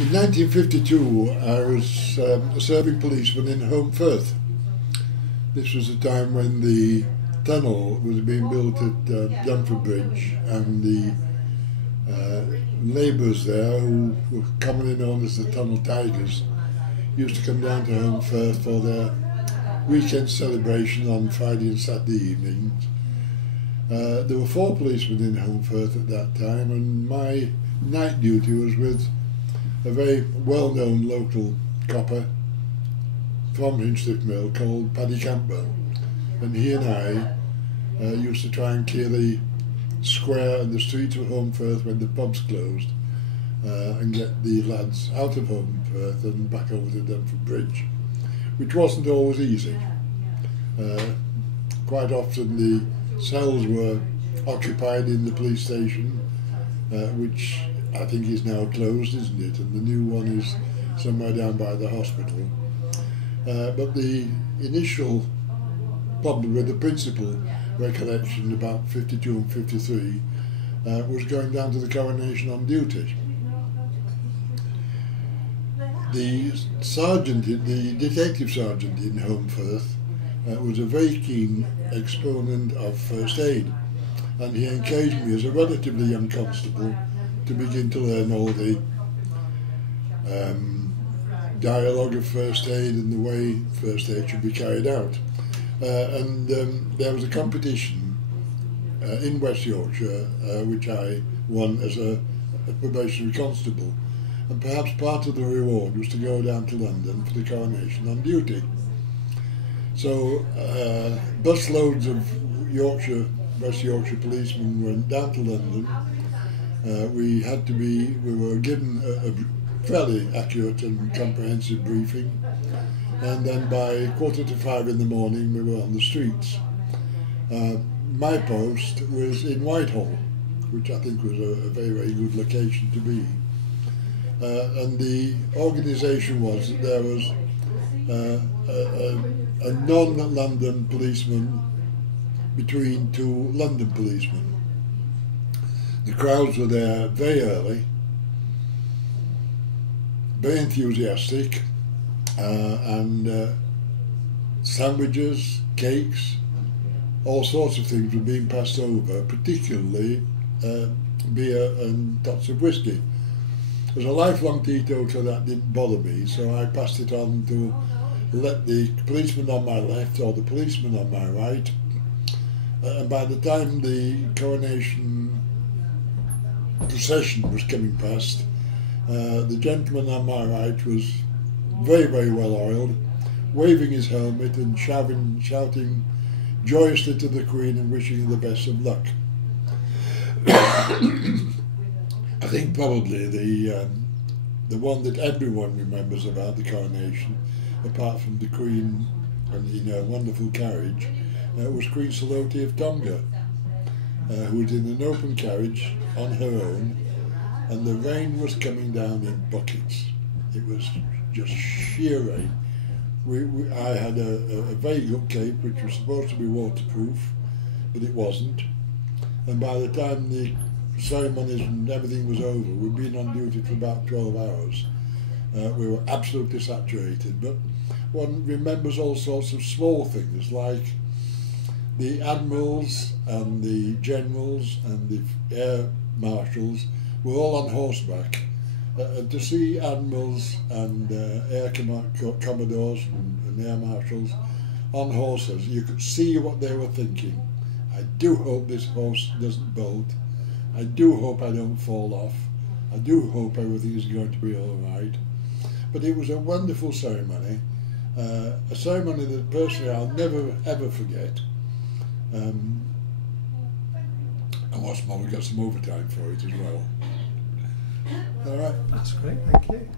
In 1952, I was a serving policeman in Holmfirth. This was the time when the tunnel was being built at Dunford Bridge, and the labourers there, who were commonly known as the Tunnel Tigers, used to come down to Holmfirth for their weekend celebration on Friday and Saturday evenings. There were 4 policemen in Holmfirth at that time, and my night duty was with a very well-known local copper from Hinchcliffe Mill called Paddy Campbell, and he and I used to try and clear the square and the streets of Holmfirth when the pubs closed, and get the lads out of Holmfirth and back over to Dunford Bridge, which wasn't always easy. Quite often the cells were occupied in the police station, which I think is now closed, isn't it? And the new one is somewhere down by the hospital. But the initial problem with the principal recollection about 52 and 53 was going down to the Coronation on duty. The sergeant, the detective sergeant in Holmfirth, was a very keen exponent of first aid, and he engaged me as a relatively young constable to begin to learn all the dialogue of first aid and the way first aid should be carried out. And there was a competition in West Yorkshire which I won as a probationary constable, and perhaps part of the reward was to go down to London for the Coronation on duty. So busloads of West Yorkshire policemen went down to London. We were given a fairly accurate and comprehensive briefing, and then by 4:45 in the morning we were on the streets. My post was in Whitehall, which I think was a very, very good location to be. And the organisation was that there was a non-London policeman between 2 London policemen. The crowds were there very early, very enthusiastic, and sandwiches, cakes, all sorts of things were being passed over, particularly beer and tots of whiskey. As a lifelong teetotaler, that didn't bother me, so I passed it on to let the policeman on my left or the policeman on my right, and by the time the Coronation procession was coming past, the gentleman on my right was very, very well oiled, waving his helmet and shouting joyously to the Queen and wishing her the best of luck. I think probably the one that everyone remembers about the Coronation, apart from the Queen and in her wonderful carriage, was Queen Salote of Tonga, who was in an open carriage on her own, and the rain was coming down in buckets. It was just sheer rain. I had a very good cape which was supposed to be waterproof, but it wasn't. And by the time the ceremonies and everything was over, we'd been on duty for about 12 hours. We were absolutely saturated, but one remembers all sorts of small things, like the admirals and the generals and the air marshals were all on horseback. To see admirals and air commodores and air marshals on horses, you could see what they were thinking. I do hope this horse doesn't bolt. I do hope I don't fall off. I do hope everything is going to be all right. But it was a wonderful ceremony, a ceremony that personally I'll never ever forget. And what's more, we got some overtime for it as well. All right. That's great, thank you.